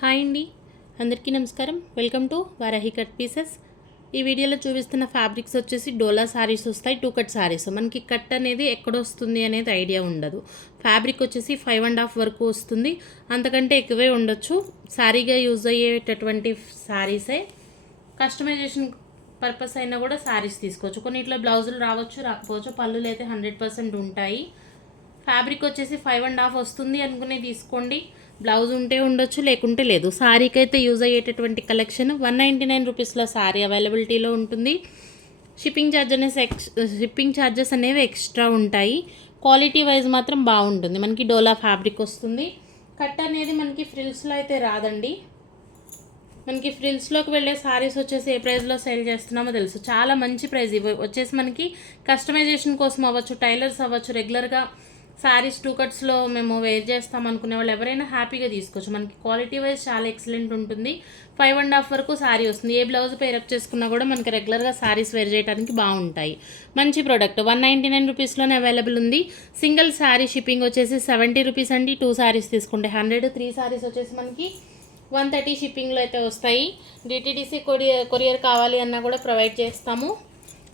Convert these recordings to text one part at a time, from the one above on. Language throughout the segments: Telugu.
హాయ్ అండి, అందరికీ నమస్కారం. Welcome to Varahi cut pieces. ఈ వీడియోలో చూపిస్తున్న ఫ్యాబ్రిక్స్ వచ్చేసి డోలా శారీస్ వస్తాయి. 2 కట్ శారీస్. మనకి కట్ అనేది ఎక్కడ వస్తుంది అనేది ఐడియా ఉండదు. ఫ్యాబ్రిక్ వచ్చేసి 5.5 వరకు వస్తుంది, అంతకంటే ఎక్కువే ఉండొచ్చు. శారీగా యూజ్ అయ్యేటటువంటి శారీసే. కస్టమైజేషన్ పర్పస్ అయినా కూడా శారీస్ తీసుకోవచ్చు. కొన్నిట్లో బ్లౌజులు రావచ్చు, రాకపోవచ్చు. పళ్ళులు అయితే 100% ఉంటాయి. ఫ్యాబ్రిక్ వచ్చేసి 5.5 వస్తుంది అనుకునే తీసుకోండి. బ్లౌజ్ ఉంటే ఉండొచ్చు, లేకుంటే లేదు. శారీకి అయితే యూజ్ అయ్యేటటువంటి కలెక్షన్ 199 రూపీస్లో శారీ అవైలబిలిటీలో ఉంటుంది. షిప్పింగ్ ఛార్జెస్ అనేవి ఎక్స్ట్రా ఉంటాయి. క్వాలిటీ వైజ్ మాత్రం బాగుంటుంది. మనకి డోలా ఫ్యాబ్రిక్ వస్తుంది. కట్ అనేది మనకి ఫ్రిల్స్లో అయితే రాదండి. మనకి ఫ్రిల్స్లోకి వెళ్ళే శారీస్ వచ్చేసి ఏ ప్రైస్లో సేల్ చేస్తున్నామో తెలుసు. చాలా మంచి ప్రైస్. ఇవి వచ్చేసి మనకి కస్టమైజేషన్ కోసం అవ్వచ్చు, టైలర్స్ అవ్వచ్చు, రెగ్యులర్గా శారీస్ 2 కట్స్లో మేము వేర్ చేస్తాం అనుకునే వాళ్ళు ఎవరైనా హ్యాపీగా తీసుకోవచ్చు. మనకి క్వాలిటీ వైజ్ చాలా ఎక్సలెంట్ ఉంటుంది. 5.5 వరకు శారీ వస్తుంది. ఏ బ్లౌజ్ పేరప్ చేసుకున్నా కూడా మనకి రెగ్యులర్గా శారీస్ వేర్ చేయడానికి బాగుంటాయి. మంచి ప్రోడక్ట్ 199 రూపీస్లోనే అవైలబుల్ ఉంది. సింగిల్ శారీ షిప్పింగ్ వచ్చేసి 70 రూపీస్ అండి. 2 శారీస్ తీసుకుంటే 100, 3 శారీస్ వచ్చేసి మనకి 130 షిప్పింగ్లో అయితే వస్తాయి. డిటీడీసీ కొరియర్ కావాలి అన్నా కూడా ప్రొవైడ్ చేస్తాము.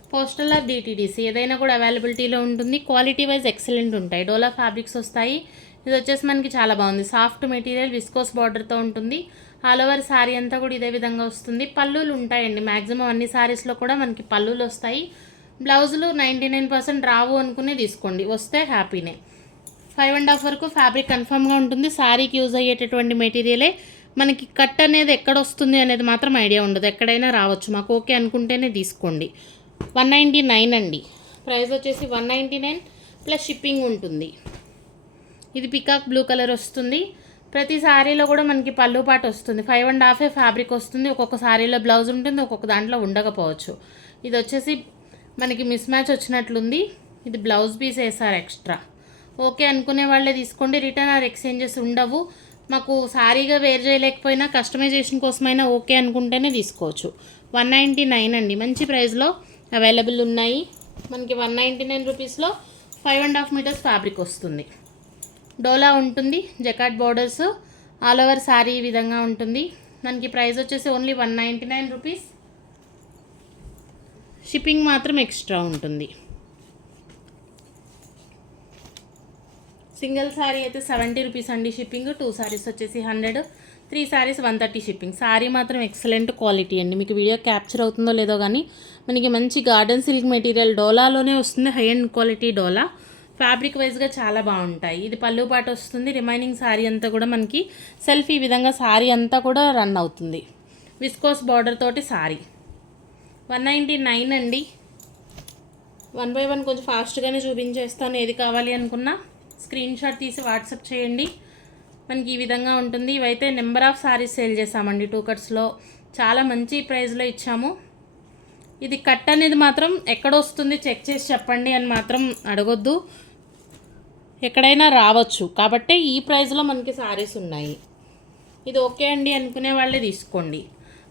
పోస్టల్ ఆర్ డిటీడీసీ ఏదైనా కూడా అవైలబిలిటీలో ఉంటుంది. క్వాలిటీ వైజ్ ఎక్సలెంట్ ఉంటాయి. డోలా ఫ్యాబ్రిక్స్ వస్తాయి. ఇది వచ్చేసి మనకి చాలా బాగుంది. సాఫ్ట్ మెటీరియల్, విస్కోస్ బార్డర్తో ఉంటుంది. ఆల్ ఓవర్ శారీ అంతా కూడా ఇదే విధంగా వస్తుంది. పళ్ళులు ఉంటాయండి. మ్యాక్సిమం అన్ని శారీస్లో కూడా మనకి పళ్ళులు వస్తాయి. బ్లౌజులు 99% రావు అనుకునే తీసుకోండి, వస్తే హ్యాపీనే. 5.5 వరకు ఫ్యాబ్రిక్ కన్ఫర్మ్గా ఉంటుంది. శారీకి యూజ్ అయ్యేటటువంటి మెటీరియలే. మనకి కట్ అనేది ఎక్కడ వస్తుంది అనేది మాత్రం ఐడియా ఉండదు. ఎక్కడైనా రావచ్చు. మాకు ఓకే అనుకుంటేనే తీసుకోండి. 199 అండి. ప్రైస్ వచ్చేసి 199 ప్లస్ షిప్పింగ్ ఉంటుంది. ఇది పికాక్ బ్లూ కలర్ వస్తుంది. ప్రతి శారీలో కూడా మనకి పళ్ళు పాటు వస్తుంది. 5.5 ఫ్యాబ్రిక్ వస్తుంది. ఒక్కొక్క శారీలో బ్లౌజ్ ఉంటుంది, ఒక్కొక్క దాంట్లో ఉండకపోవచ్చు. ఇది వచ్చేసి మనకి మిస్ మ్యాచ్ వచ్చినట్లుంది. ఇది బ్లౌజ్ పీస్ వేసారు ఎక్స్ట్రా. ఓకే అనుకునే వాళ్ళే తీసుకోండి. రిటర్న్ ఆర్ ఎక్స్చేంజెస్ ఉండవు. మాకు శారీగా వేర్ చేయలేకపోయినా కస్టమైజేషన్ కోసమైనా ఓకే అనుకుంటేనే తీసుకోవచ్చు. 199 అండి. మంచి ప్రైస్లో అవైలబుల్ ఉన్నాయి. మనకి 199 రూపీస్లో 5.5 మీటర్స్ ఫ్యాబ్రిక్ వస్తుంది. డోలా ఉంటుంది. జకాట్ బోర్డర్స్ ఆల్ ఓవర్ శారీ ఈ విధంగా ఉంటుంది. మనకి ప్రైస్ వచ్చేసి ఓన్లీ 199 రూపీస్. షిప్పింగ్ మాత్రం ఎక్స్ట్రా ఉంటుంది. సింగిల్ శారీ అయితే 70 రూపీస్ అండి షిప్పింగ్. 2 శారీస్ వచ్చేసి 100, 3 శారీస్ 130 షిప్పింగ్. శారీ మాత్రం ఎక్సలెంట్ క్వాలిటీ అండి. మీకు వీడియో క్యాప్చర్ అవుతుందో లేదో కానీ మనకి మంచి గార్డెన్ సిల్క్ మెటీరియల్ డోలాలోనే వస్తుంది. High and quality dola. Fabric వైజ్గా చాలా బాగుంటాయి. ఇది పళ్ళు పాటు వస్తుంది. రిమైనింగ్ శారీ అంతా కూడా మనకి సెల్ఫ్ ఈ విధంగా శారీ అంతా కూడా రన్ అవుతుంది. విస్కోస్ బార్డర్ తోటి శారీ 199 అండి. 1 బై 1 కొంచెం ఫాస్ట్గానే చూపించేస్తాను. ఏది కావాలి అనుకున్నా స్క్రీన్ షాట్ తీసి వాట్సాప్ చేయండి. మనకి ఈ విధంగా ఉంటుంది. ఇవైతే నెంబర్ ఆఫ్ శారీస్ సేల్ చేసామండి 2 కట్స్లో. చాలా మంచి ప్రైస్లో ఇచ్చాము. ఇది కట్ అనేది మాత్రం ఎక్కడ వస్తుంది చెక్ చేసి చెప్పండి అని మాత్రం అడగొద్దు. ఎక్కడైనా రావచ్చు కాబట్టి ఈ ప్రైస్లో మనకి శారీస్ ఉన్నాయి. ఇది ఓకే అండి అనుకునే వాళ్ళే తీసుకోండి.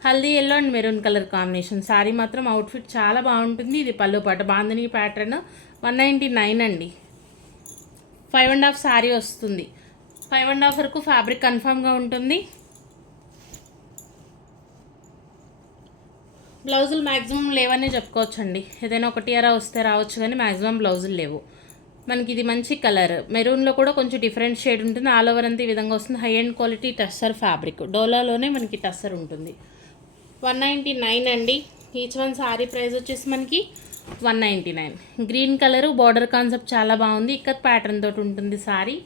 Haldi yellow and maroon colour combination sari మాత్రం అవుట్ఫిట్ చాలా బాగుంటుంది. ఇది పళ్ళు పాటు బాందిని ప్యాటర్న్ 199 అండి. 5.5 శారీ వస్తుంది. 5.5 వరకు ఫ్యాబ్రిక్ కన్ఫర్మ్గా ఉంటుంది. బ్లౌజులు మ్యాక్సిమం లేవనే చెప్పుకోవచ్చండి. ఏదైనా ఒకటి అరా వస్తే రావచ్చు కానీ మ్యాక్సిమం బ్లౌజులు లేవు. మనకి ఇది మంచి కలర్. మెరూన్లో కూడా కొంచెం డిఫరెంట్ షేడ్ ఉంటుంది. ఆల్ ఓవర్ అంతా ఈ విధంగా వస్తుంది. High and quality tussar fabric. డోలాలోనే మనకి టస్సర్ ఉంటుంది. 199 అండి. ఈచ్ వన్ శారీ ప్రైస్ వచ్చేసి మనకి 199. గ్రీన్ కలరు బార్డర్ కాన్సెప్ట్ చాలా బాగుంది. ఇక్కత్ ప్యాటర్న్ తోటి ఉంటుంది శారీ.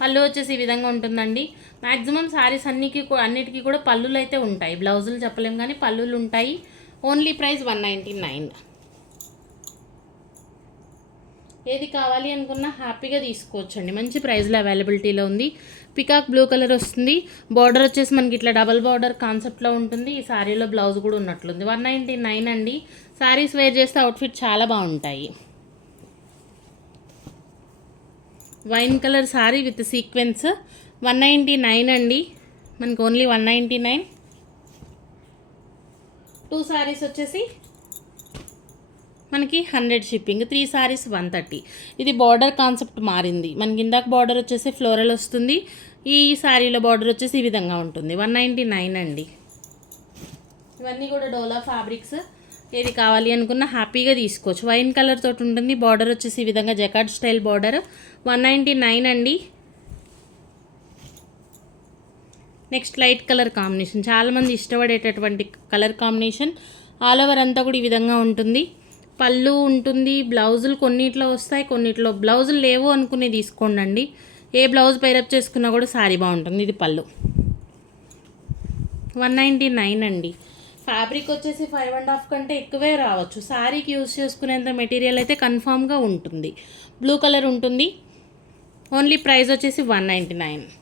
పళ్ళు వచ్చేసి ఈ విధంగా ఉంటుందండి. మ్యాక్సిమం శారీస్ అన్నిటికీ కూడా పళ్ళులు అయితే ఉంటాయి. బ్లౌజులు చెప్పలేము కానీ పళ్ళులు ఉంటాయి. Only price 199. ఏది కావాలి అనుకున్నా హ్యాపీగా తీసుకోవచ్చండి. మంచి ప్రైస్లో అవైలబిలిటీలో ఉంది. పికాక్ బ్లూ కలర్ వస్తుంది. బార్డర్ వచ్చేసి మనకి ఇట్లా డబల్ బార్డర్ కాన్సెప్ట్లో ఉంటుంది. ఈ శారీలో బ్లౌజ్ కూడా ఉన్నట్లుంది. 199 అండి. శారీస్ వేర్ చేస్తే అవుట్ఫిట్ చాలా బాగుంటాయి. Wine colour sari with sequence 199 అండి. మనకి ఓన్లీ 199. 2 శారీస్ వచ్చేసి మనకి 100 షిప్పింగ్. 3 శారీస్ 130. ఇది బార్డర్ కాన్సెప్ట్ మారింది. మనకి ఇందాక బార్డర్ వచ్చేసి ఫ్లోరల్ వస్తుంది. ఈ శారీలో బార్డర్ వచ్చేసి ఈ విధంగా ఉంటుంది. 199 అండి. ఇవన్నీ కూడా డోలా ఫ్యాబ్రిక్స్. ఏది కావాలి అనుకున్నా హ్యాపీగా తీసుకోవచ్చు. వైన్ కలర్ తోటి ఉంటుంది. బార్డర్ వచ్చేసి ఈ విధంగా జకార్డ్ స్టైల్ బార్డర్. 199 అండి. నెక్స్ట్ లైట్ కలర్ కాంబినేషన్, చాలామంది ఇష్టపడేటటువంటి కలర్ కాంబినేషన్. ఆల్ ఓవర్ అంతా కూడా ఈ విధంగా ఉంటుంది. పళ్ళు ఉంటుంది. బ్లౌజులు కొన్నిట్లో వస్తాయి, కొన్నిట్లో బ్లౌజులు లేవు అనుకుని తీసుకోండి. ఏ బ్లౌజ్ పైరప్ చేసుకున్నా కూడా శారీ బాగుంటుంది. ఇది పళ్ళు. 199 అండి. ఫ్యాబ్రిక్ వచ్చేసి 5.5 కంటే ఎక్కువే రావచ్చు. శారీకి యూజ్ చేసుకునేంత మెటీరియల్ అయితే కన్ఫామ్గా ఉంటుంది. బ్లూ కలర్ ఉంటుంది. ఓన్లీ ప్రైస్ వచ్చేసి 199.